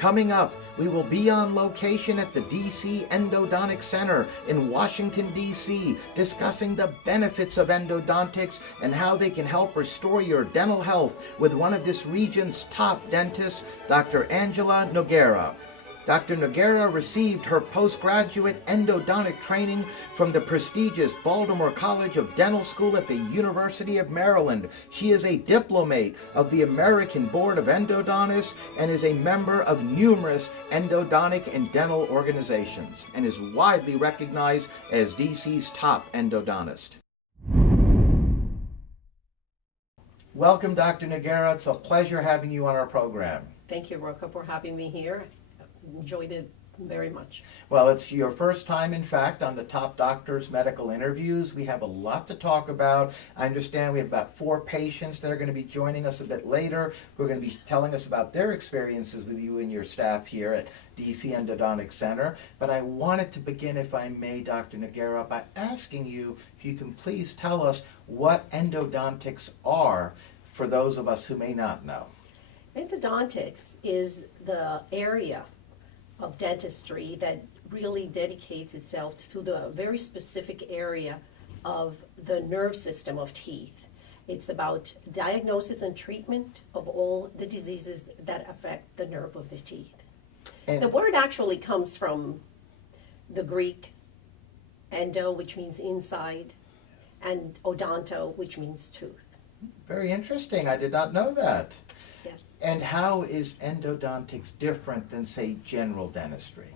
Coming up, we will be on location at the DC Endodontic Center in Washington, D.C., discussing the benefits of endodontics and how they can help restore your dental health with one of this region's top dentists, Dr. Angela Noguera. Dr. Noguera received her postgraduate endodontic training from the prestigious Baltimore College of Dental School at the University of Maryland. She is a diplomate of the American Board of Endodontists and is a member of numerous endodontic and dental organizations and is widely recognized as DC's top endodontist. Welcome, Dr. Noguera. It's a pleasure having you on our program. Thank you, ROCCO, for having me here. Enjoyed it very much. Well, it's your first time, in fact, on the Top Doctors Medical Interviews. We have a lot to talk about. I understand we have about 4 patients that are going to be joining us a bit later who are going to be telling us about their experiences with you and your staff here at DC Endodontic Center. But I wanted to begin, if I may, Dr. Noguera, by asking you if you can please tell us what endodontics are for those of us who may not know. Endodontics is the area of dentistry that really dedicates itself to the very specific area of the nerve system of teeth. It's about diagnosis and treatment of all the diseases that affect the nerve of the teeth. And the word actually comes from the Greek endo, which means inside, and odonto, which means tooth. Very interesting. I did not know that. Yes. And how is endodontics different than, say, general dentistry?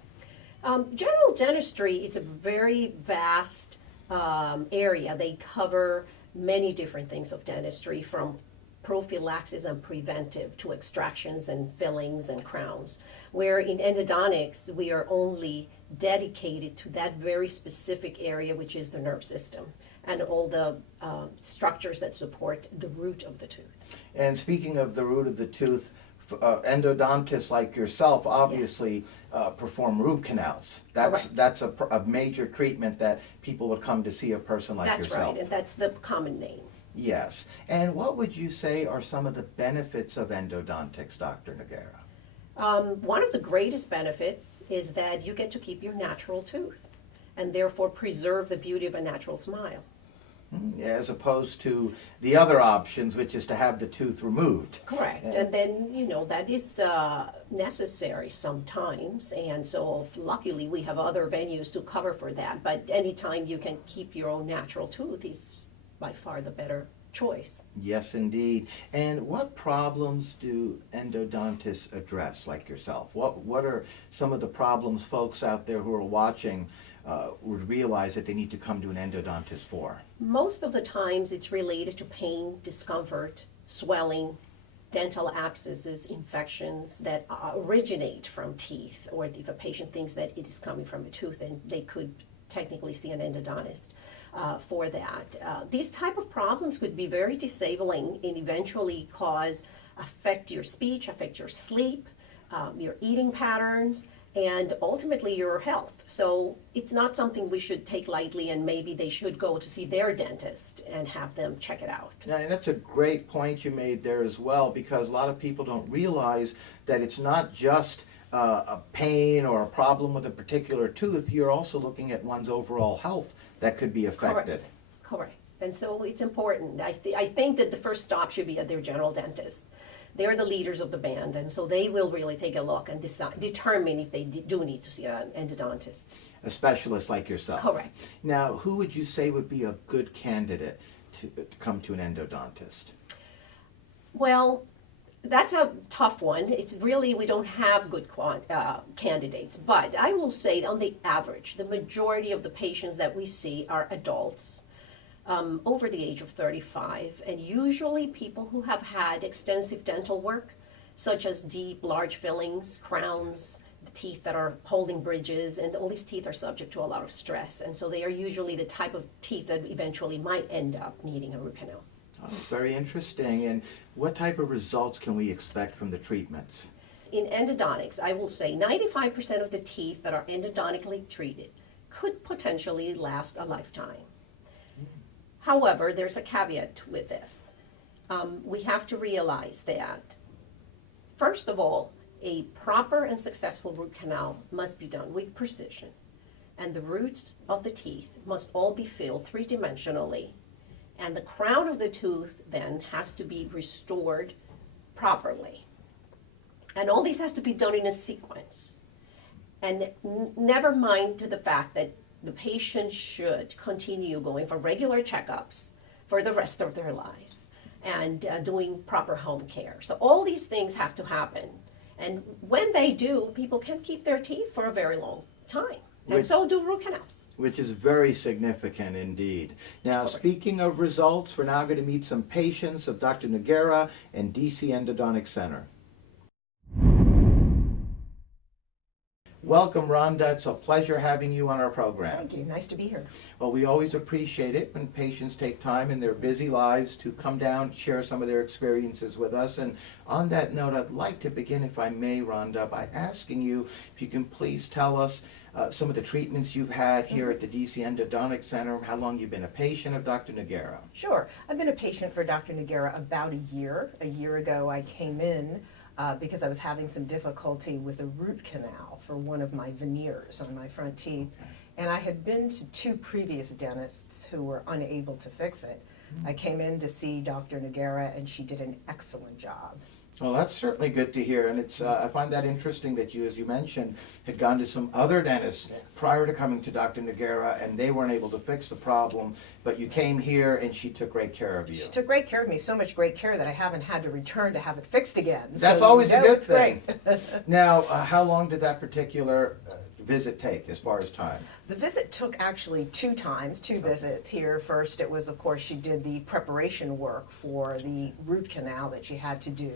General dentistry, it's a very vast area. They cover many different things of dentistry, from prophylaxis and preventive to extractions and fillings and crowns, where in endodontics we are only dedicated to that very specific area, which is the nerve system and all the structures that support the root of the tooth. And speaking of the root of the tooth, endodontists like yourself obviously perform root canals. That's a major treatment that people would come to see a person like yourself. That's right, and that's the common name. Yes. And what would you say are some of the benefits of endodontics, Dr. Noguera? One of the greatest benefits is that you get to keep your natural tooth and therefore preserve the beauty of a natural smile. As opposed to the other options, which is to have the tooth removed. Correct. And then, that is necessary sometimes. And so luckily we have other venues to cover for that. But anytime you can keep your own natural tooth is by far the better choice. Yes, indeed. And what problems do endodontists address, like yourself? What are some of the problems folks out there who are watching would realize that they need to come to an endodontist for? Most of the times it's related to pain, discomfort, swelling, dental abscesses, infections that originate from teeth, or if a patient thinks that it is coming from a tooth, then they could technically see an endodontist for that. These type of problems could be very disabling and eventually affect your speech, affect your sleep, your eating patterns, and ultimately your health. So it's not something we should take lightly, and maybe they should go to see their dentist and have them check it out. Yeah, and that's a great point you made there as well, because a lot of people don't realize that it's not just a pain or a problem with a particular tooth. You're also looking at one's overall health that could be affected. Correct. And so it's important. I think that the first stop should be at their general dentist. They're the leaders of the band, and so they will really take a look and determine if they do need to see an endodontist. A specialist like yourself. Correct. Now, who would you say would be a good candidate to come to an endodontist? Well, that's a tough one. It's really, we don't have good candidates, but I will say on the average, the majority of the patients that we see are adults, over the age of 35, and usually people who have had extensive dental work, such as deep, large fillings, crowns, the teeth that are holding bridges, and all these teeth are subject to a lot of stress, and so they are usually the type of teeth that eventually might end up needing a root canal. Oh, very interesting. And what type of results can we expect from the treatments? In endodontics, I will say 95% of the teeth that are endodontically treated could potentially last a lifetime. However, there's a caveat with this. We have to realize that, first of all, A proper and successful root canal must be done with precision, and the roots of the teeth must all be filled three-dimensionally, and the crown of the tooth then has to be restored properly. And all these has to be done in a sequence. And never mind to the fact that the patient should continue going for regular checkups for the rest of their life and doing proper home care. So all these things have to happen. And when they do, people can keep their teeth for a very long time. And so do root canals. Which is very significant indeed. Now, speaking of results, we're now going to meet some patients of Dr. Noguera and DC Endodontic Center. Welcome, RHONDA. It's a pleasure having you on our program. Thank you. Nice to be here. Well, we always appreciate it when patients take time in their busy lives to come down, share some of their experiences with us. And on that note, I'd like to begin, if I may, RHONDA, by asking you if you can please tell us some of the treatments you've had here at the DC Endodontic Center, how long you've been a patient of Dr. Noguera. Sure. I've been a patient for Dr. Noguera about a year. A year ago, I came in because I was having some difficulty with a root canal for one of my veneers on my front teeth. And I had been to 2 previous dentists who were unable to fix it. I came in to see Dr. Noguera, and she did an excellent job. Well, that's certainly good to hear, and it's I find that interesting that you, as you mentioned, had gone to some other dentists prior to coming to Dr. Noguera, and they weren't able to fix the problem, but you came here and she took great care of you. She took great care of me, so much great care that I haven't had to return to have it fixed again. That's so, always a good thing. Great. Now, how long did that particular visit take as far as time? The visit took actually 2 times, 2 visits here. First, it was, of course, she did the preparation work for the root canal that she had to do.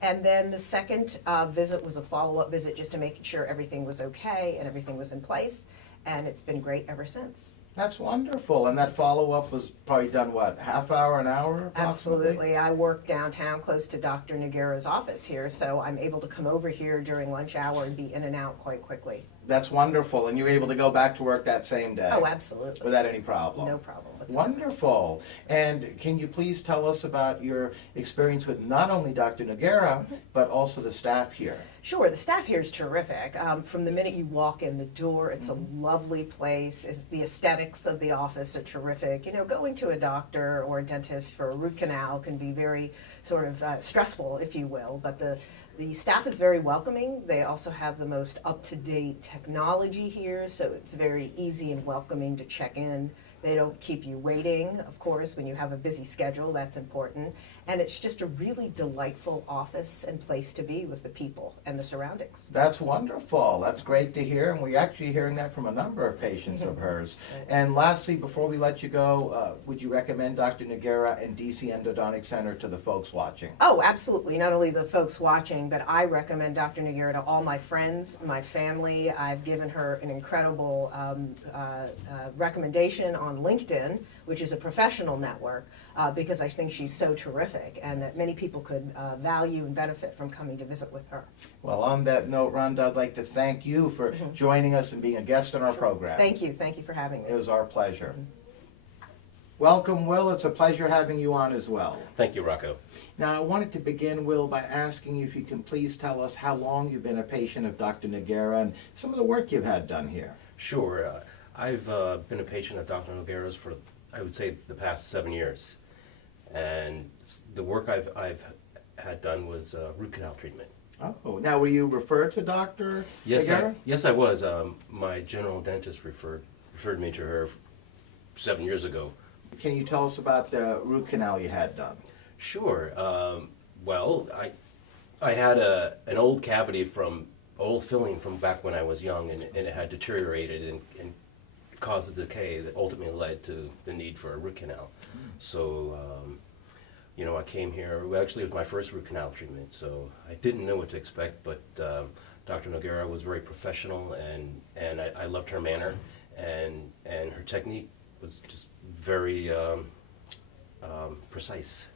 And then the second visit was a follow-up visit just to make sure everything was okay and everything was in place. And it's been great ever since. That's wonderful. And that follow-up was probably done, what, half hour, an hour? Approximately? Absolutely. I work downtown close to Dr. Noguera's office here, so I'm able to come over here during lunch hour and be in and out quite quickly. That's wonderful. And you were able to go back to work that same day? Oh, absolutely. Without any problem? No problem whatsoever. Wonderful. And can you please tell us about your experience with not only Dr. Noguera, but also the staff here? Sure, the staff here is terrific. From the minute you walk in the door, it's a lovely place. The aesthetics of the office are terrific. You know, going to a doctor or a dentist for a root canal can be very sort of stressful, if you will, but the staff is very welcoming. They also have the most up-to-date technology here, so it's very easy and welcoming to check in. They don't keep you waiting, of course, when you have a busy schedule. That's important. And it's just a really delightful office and place to be with the people and the surroundings. That's wonderful. That's great to hear, and we're actually hearing that from a number of patients of hers. And lastly, before we let you go, would you recommend Dr. Noguera and DC Endodontic Center to the folks watching? Oh, absolutely. Not only the folks watching, but I recommend Dr. Noguera to all my friends, my family. I've given her an incredible recommendation on LinkedIn, which is a professional network, because I think she's so terrific and that many people could value and benefit from coming to visit with her. Well, on that note, RHONDA, I'd like to thank you for joining us and being a guest on our program. Thank you. Thank you for having me. It was our pleasure. Welcome, Will. It's a pleasure having you on as well. Thank you, Rocco. Now, I wanted to begin, Will, by asking you if you can please tell us how long you've been a patient of Dr. Noguera and some of the work you've had done here. Sure. I've been a patient of Dr. Noguera's for, I would say, the past 7 years. And the work I've had done was root canal treatment. Oh, now were you referred to Dr. Noguera? Yes, I was. My general dentist referred me to her 7 years ago. Can you tell us about the root canal you had done? Sure. Well, I had an old cavity old filling from back when I was young, and it had deteriorated and caused a decay that ultimately led to the need for a root canal. So, you know, I came here. Actually, it was my first root canal treatment, so I didn't know what to expect, but Dr. Noguera was very professional, and I loved her manner, and her technique was just very precise.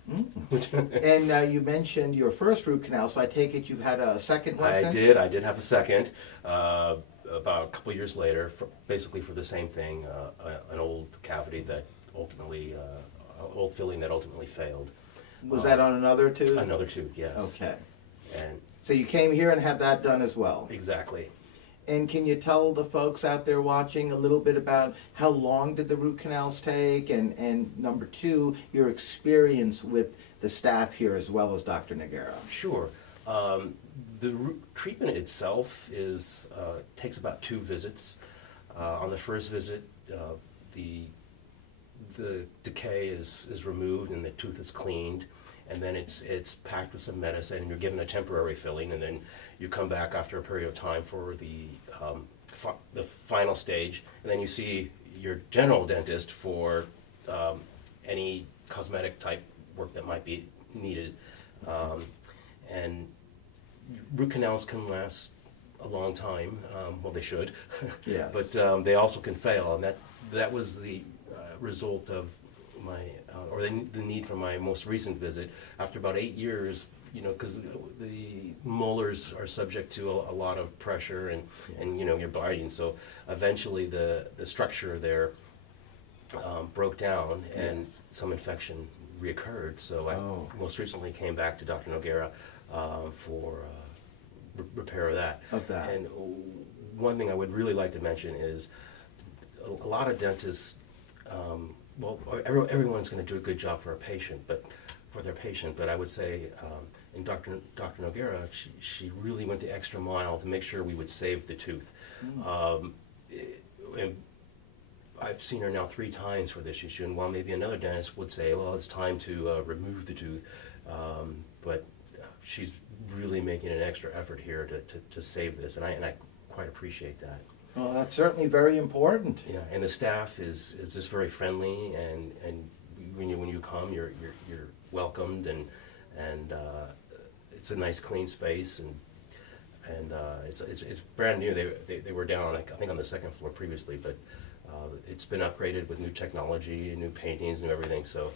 And you mentioned your first root canal, so I take it you've had a second one since? I did have a second, about a couple years later, basically for the same thing, an old cavity that ultimately, old filling that ultimately failed. Was that on another tooth? Another tooth, yes. Okay. And So you came here and had that done as well. Exactly. And can you tell the folks out there watching a little bit about how long did the root canals take, and number two, your experience with the staff here as well as Dr. Noguera? Sure. The treatment itself is takes about 2 visits. On the first visit, the decay is removed and the tooth is cleaned, and then it's packed with some medicine, and you're given a temporary filling, and then you come back after a period of time for the final stage, and then you see your general dentist for any cosmetic type work that might be needed. And root canals can last a long time. Well, they should. Yes. But they also can fail, and that was the result of my or the need for my most recent visit. After about 8 years, because the molars are subject to a lot of pressure and you're biting, so eventually the structure there broke down, and some infection reoccurred. So I most recently came back to Dr. Noguera for repair of that. And one thing I would really like to mention is a lot of dentists, everyone's going to do a good job for their patient, but I would say in Dr. Noguera, she really went the extra mile to make sure we would save the tooth. And I've seen her now 3 times for this issue, and while maybe another dentist would say, well, it's time to remove the tooth, but she's really making an extra effort here to save this, and I quite appreciate that. Well, that's certainly very important. Yeah, and the staff is just very friendly, and when you come, you're welcomed, and it's a nice clean space, and it's brand new. They were down, I think, on the 2nd floor previously, but it's been upgraded with new technology, new paintings, and everything. So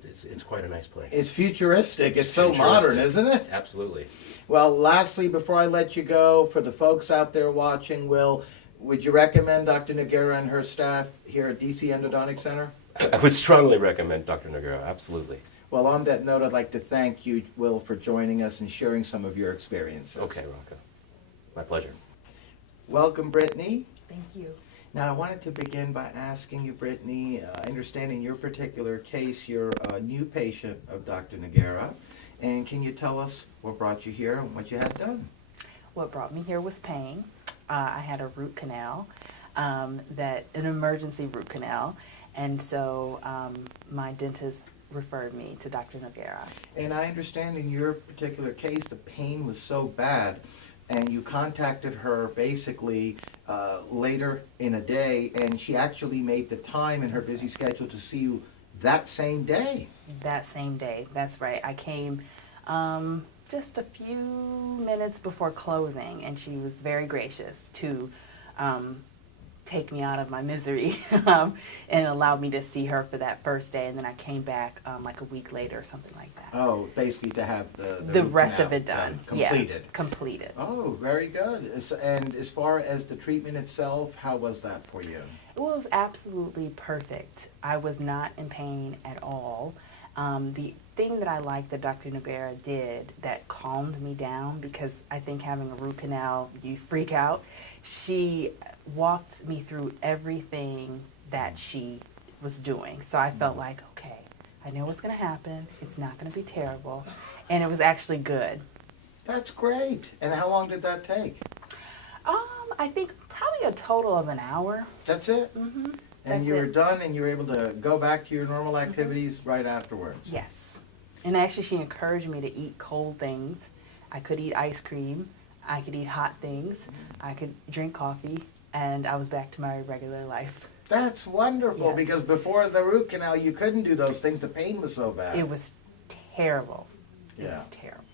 it's quite a nice place. It's futuristic. It's so modern, isn't it? Absolutely. Well, lastly, before I let you go, for the folks out there watching, would you recommend Dr. Noguera and her staff here at DC Endodontic Center? I would strongly recommend Dr. Noguera, absolutely. Well, on that note, I'd like to thank you, Will, for joining us and sharing some of your experiences. Okay, ROCCO. My pleasure. Welcome, Brittney. Thank you. Now, I wanted to begin by asking you, Brittney, understanding your particular case, you're a new patient of Dr. Noguera, and can you tell us what brought you here and what you had done? What brought me here was pain. I had a root canal, an emergency root canal, and so my dentist referred me to Dr. Noguera. And I understand in your particular case, the pain was so bad, and you contacted her basically later in a day, and she actually made the time in her busy schedule to see you that same day. That same day, that's right. I came just a few minutes before closing, and she was very gracious to take me out of my misery and allowed me to see her for that first day, and then I came back like a week later or something like that. Oh, basically to have the rest of it done. Completed. Yeah, completed. Oh, very good. And as far as the treatment itself, how was that for you? It was absolutely perfect. I was not in pain at all. The thing that I liked that Dr. Noguera did that calmed me down, because I think having a root canal, you freak out, she walked me through everything that she was doing. So I felt like, okay, I know what's going to happen. It's not going to be terrible. And it was actually good. That's great. And how long did that take? I think probably a total of an hour. That's it? Mm-hmm. And That's you were it. done, and you were able to go back to your normal activities right afterwards? Yes. And actually she encouraged me to eat cold things. I could eat ice cream. I could eat hot things. I could drink coffee. And I was back to my regular life. That's wonderful, Yeah. because before the root canal, you couldn't do those things. The pain was so bad. It was terrible. It Yeah. was terrible.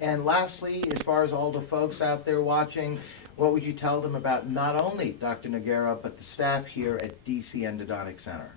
And lastly, as far as all the folks out there watching, what would you tell them about not only Dr. Noguera, but the staff here at DC Endodontic Center?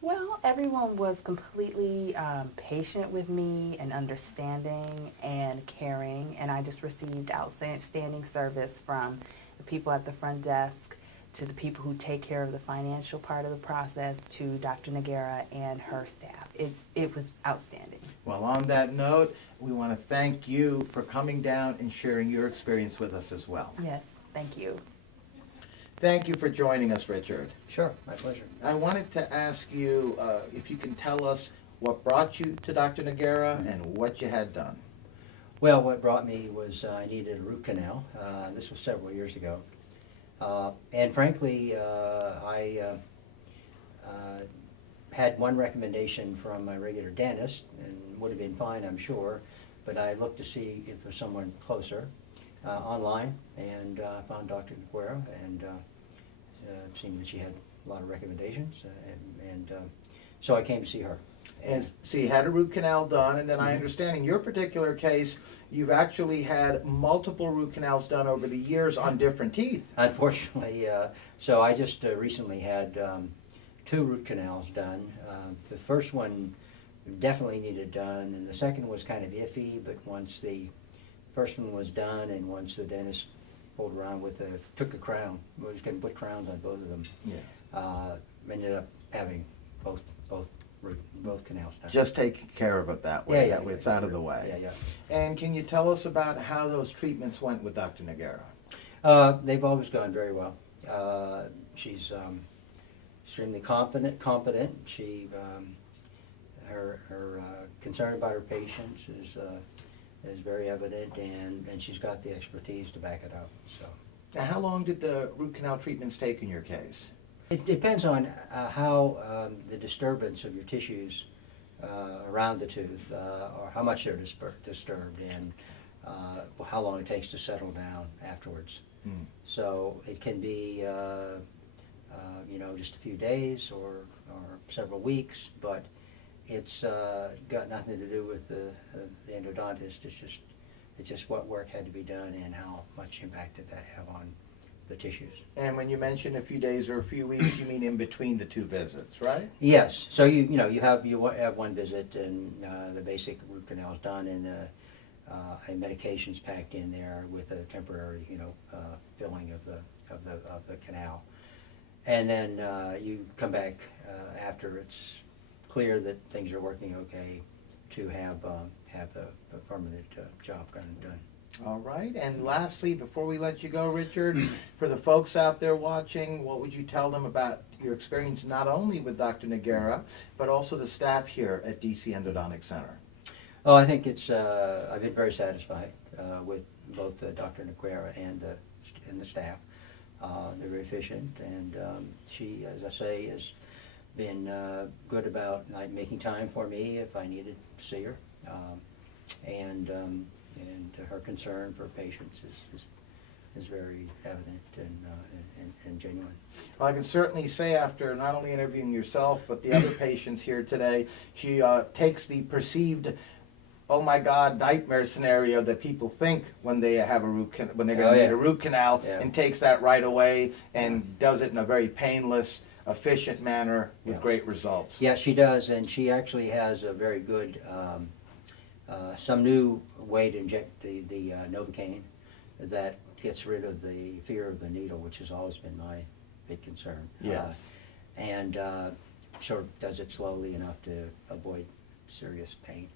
Well, everyone was completely patient with me and understanding and caring, and I just received outstanding service from the people at the front desk to the people who take care of the financial part of the process to Dr. Noguera and her staff. It was outstanding. Well, on that note, we want to thank you for coming down and sharing your experience with us as well. Yes, thank you. Thank you for joining us, Richard. Sure, my pleasure. I wanted to ask you if you can tell us what brought you to Dr. Noguera and what you had done. Well, what brought me was I needed a root canal. This was several years ago. And frankly, I had one recommendation from my regular dentist, and would have been fine, I'm sure, but I looked to see if there was someone closer online, and found Dr. Noguera, and seemed that she had a lot of recommendations, and so I came to see her. And so you had a root canal done, and then I understand in your particular case, you've actually had multiple root canals done over the years on different teeth. Unfortunately, so I just recently had 2 root canals done. The first one definitely needed done, and the second was kind of iffy, but once the first one was done, and once the dentist pulled around with took a crown, we was going to put crowns on both of them, ended up having both canals done. Just taking care of it that way. Yeah, That way it's out of the way. Yeah. And can you tell us about how those treatments went with Dr. Noguera? They've always gone very well. She's extremely competent. She, her concern about her patients is very evident, and she's got the expertise to back it up. So. Now, how long did the root canal treatments take in your case? It depends on how the disturbance of your tissues around the tooth, or how much they're disturbed, and how long it takes to settle down afterwards. So it can be, just a few days or several weeks, but it's got nothing to do with the endodontist. It's just what work had to be done and how much impact did that have on the tissues. And when you mention a few days or a few weeks, you mean in between the 2 visits, right? Yes. So you have one visit, and the basic root canal is done, and a medication's packed in there with a temporary filling of the canal, and then you come back after it's clear that things are working okay to have the permanent job done. All right. And lastly, before we let you go, Richard, for the folks out there watching, what would you tell them about your experience not only with Dr. Noguera, but also the staff here at DC Endodontic Center? Oh, I think I've been very satisfied with both Dr. Noguera and the staff. They're very efficient, and she, as I say, has been good about making time for me if I needed to see her, and her concern for patients is very evident and genuine. Well, I can certainly say after not only interviewing yourself, but the other patients here today, she takes the perceived, oh my God, nightmare scenario that people think when they have when they're going to need a root canal, and takes that right away and does it in a very painless, efficient manner with great results. Yeah, she does, and she actually has a very good, some new way to inject the Novocaine that gets rid of the fear of the needle, which has always been my big concern. Yes. And sort of does it slowly enough to avoid serious pain.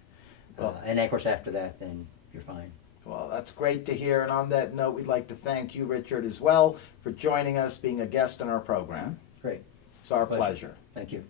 Well, and of course after that, then you're fine. Well, that's great to hear. And on that note, we'd like to thank you, Richard, as well, for joining us, being a guest on our program. Great. It's our pleasure. Thank you.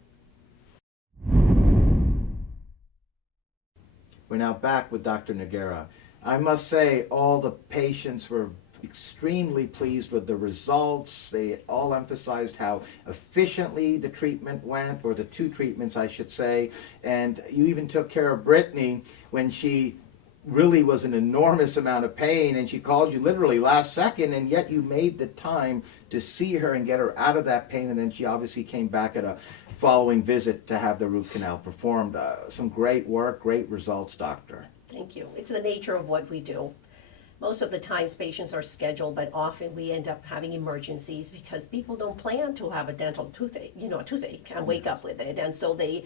We're now back with Dr. Noguera. I must say, all the patients were extremely pleased with the results. They all emphasized how efficiently the treatment went, or the 2 treatments, I should say. And you even took care of Brittany when she really was an enormous amount of pain, and she called you literally last second, and yet you made the time to see her and get her out of that pain, and then she obviously came back at a following visit to have the root canal performed. Some great work, great results, doctor. Thank you. It's the nature of what we do. Most of the times patients are scheduled, but often we end up having emergencies because people don't plan to have a dental toothache, a toothache, and wake up with it. And so they,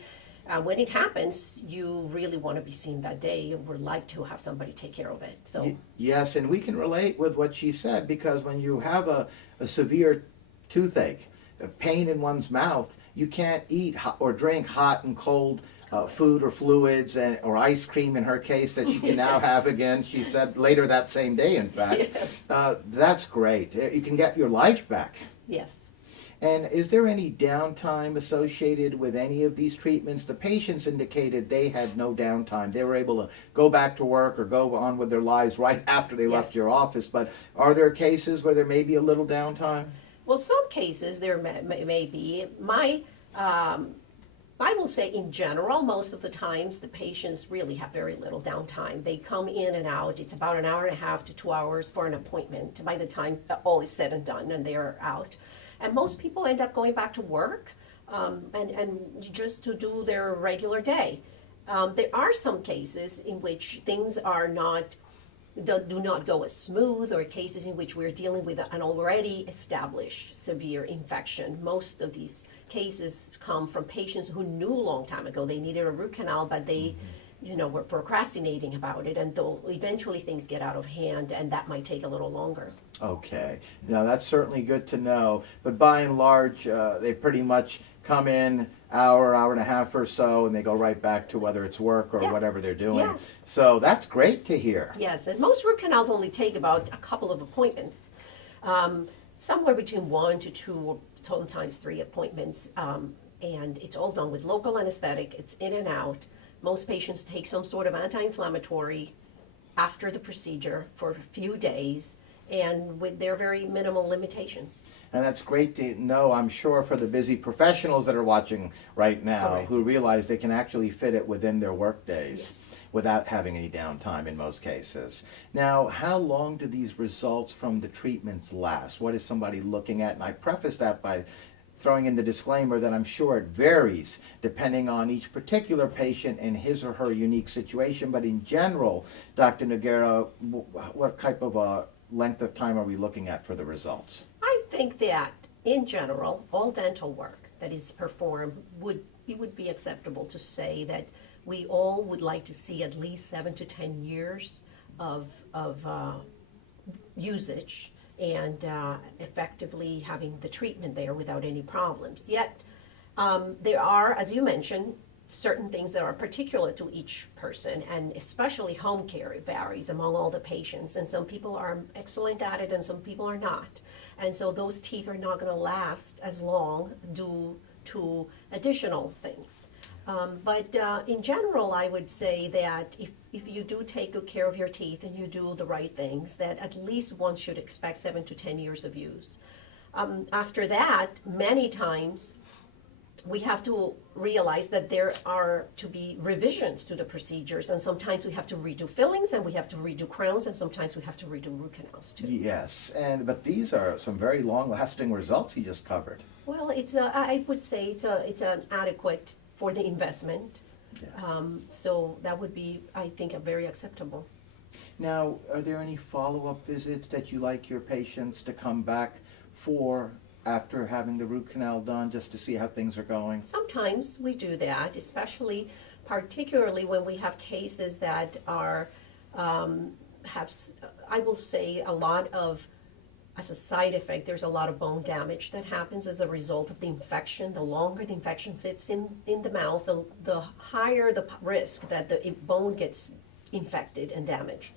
when it happens, you really want to be seen that day, and would like to have somebody take care of it. So yes, and we can relate with what she said, because when you have a severe toothache, pain in one's mouth, you can't eat or drink hot and cold food or fluids or ice cream in her case that she can now have again. She said later that same day, in fact. Yes. That's great. You can get your life back. Yes. And is there any downtime associated with any of these treatments? The patients indicated they had no downtime. They were able to go back to work or go on with their lives right after they left your office. But are there cases where there may be a little downtime? Well, some cases there may be. I will say in general, most of the times the patients really have very little downtime. They come in and out. It's about an hour and a half to 2 hours for an appointment by the time all is said and done and they're out. And most people end up going back to work and just to do their regular day. There are some cases in which things are do not go as smooth, or cases in which we're dealing with an already established severe infection. Most of these cases come from patients who knew a long time ago they needed a root canal, but they were procrastinating about it, and though eventually things get out of hand, and that might take a little longer. Okay. Now that's certainly good to know, but by and large, they pretty much come in hour and a half or so, and they go right back to whether it's work or whatever they're doing. Yes. So that's great to hear. Yes, and most root canals only take about a couple of appointments, somewhere between 1 to 2 or sometimes 3 appointments, and it's all done with local anesthetic. It's in and out. Most patients take some sort of anti-inflammatory after the procedure for a few days, and with their very minimal limitations. And that's great to know, I'm sure, for the busy professionals that are watching right now, Correct. who realize they can actually fit it within their work days. Yes. Without having any downtime in most cases. Now, how long do these results from the treatments last? What is somebody looking at? And I preface that by throwing in the disclaimer that I'm sure it varies depending on each particular patient and his or her unique situation. But in general, Dr. Noguera, what type of a length of time are we looking at for the results? I think that, in general, all dental work that is performed would be acceptable to say that we all would like to see at least 7 to 10 years of usage and effectively having the treatment there without any problems. Yet, there are, as you mentioned, certain things that are particular to each person, and especially home care, it varies among all the patients, and some people are excellent at it and some people are not. And so those teeth are not going to last as long due to additional things. But in general, I would say that if you do take good care of your teeth and you do the right things, that at least one should expect 7 to 10 years of use. After that, many times, we have to realize that there are to be revisions to the procedures, and sometimes we have to redo fillings, and we have to redo crowns, and sometimes we have to redo root canals too. Yes, but these are some very long-lasting results you just covered. Well, I would say it's an adequate for the investment. Yes. So that would be, I think, a very acceptable. Now, are there any follow-up visits that you like your patients to come back for after having the root canal done, just to see how things are going? Sometimes we do that, particularly when we have cases that are, I will say, a lot of, as a side effect, there's a lot of bone damage that happens as a result of the infection. The longer the infection sits in the mouth, the higher the risk that the bone gets infected and damaged.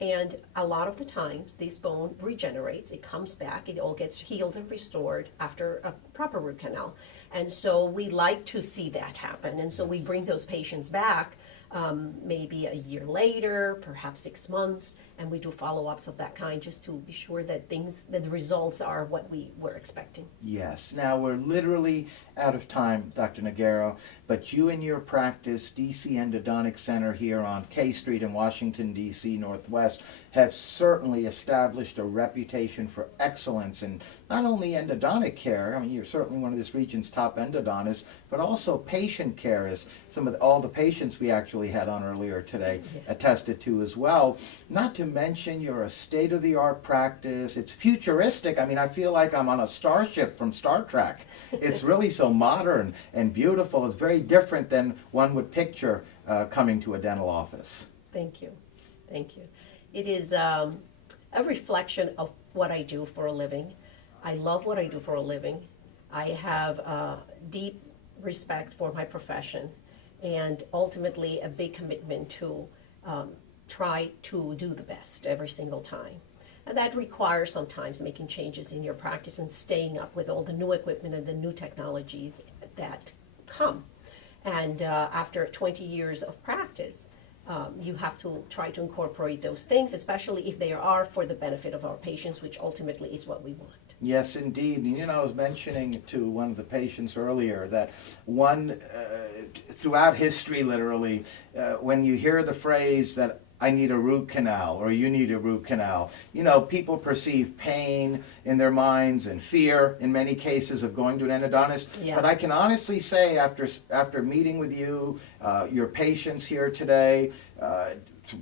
And a lot of the times, this bone regenerates, it comes back, it all gets healed and restored after a proper root canal. And so we like to see that happen. And so we bring those patients back maybe a year later, perhaps 6 months, and we do follow-ups of that kind just to be sure that the results are what we were expecting. Yes. Now, we're literally out of time, Dr. Noguera, but you and your practice, DC Endodontic Center here on K Street in Washington, D.C. Northwest, have certainly established a reputation for excellence in not only endodontic care, I mean, you're certainly one of this region's top endodontists, but also patient care, as all the patients we actually had on earlier today attested to as well. Not to mention you're a state-of-the-art practice. It's futuristic. I mean, I feel like I'm on a starship from Star Trek. It's really so modern and beautiful. It's very different than one would picture coming to a dental office. Thank you. Thank you. It is a reflection of what I do for a living. I love what I do for a living. I have deep respect for my profession and ultimately a big commitment to try to do the best every single time. And that requires sometimes making changes in your practice and staying up with all the new equipment and the new technologies that come. And after 20 years of practice, you have to try to incorporate those things, especially if they are for the benefit of our patients, which ultimately is what we want. Yes, indeed. And, you know, I was mentioning to one of the patients earlier that throughout history, literally, when you hear the phrase that I need a root canal or you need a root canal, you know, people perceive pain in their minds and fear in many cases of going to an endodontist. Yeah. But I can honestly say after meeting with you, your patients here today,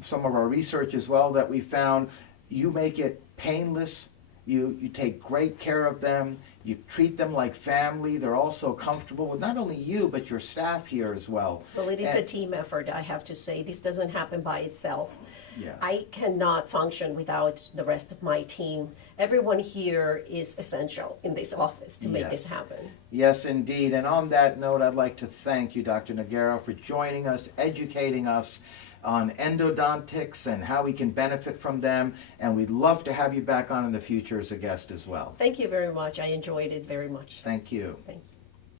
some of our research as well that we found, you make it painless. You take great care of them. You treat them like family. They're also comfortable with not only you, but your staff here as well. Well, it is a team effort, I have to say. This doesn't happen by itself. Yeah. I cannot function without the rest of my team. Everyone here is essential in this office to make Yes. this happen. Yes, indeed. And on that note, I'd like to thank you, Dr. Noguera, for joining us, educating us on endodontics and how we can benefit from them. And we'd love to have you back on in the future as a guest as well. Thank you very much. I enjoyed it very much. Thank you. Thanks.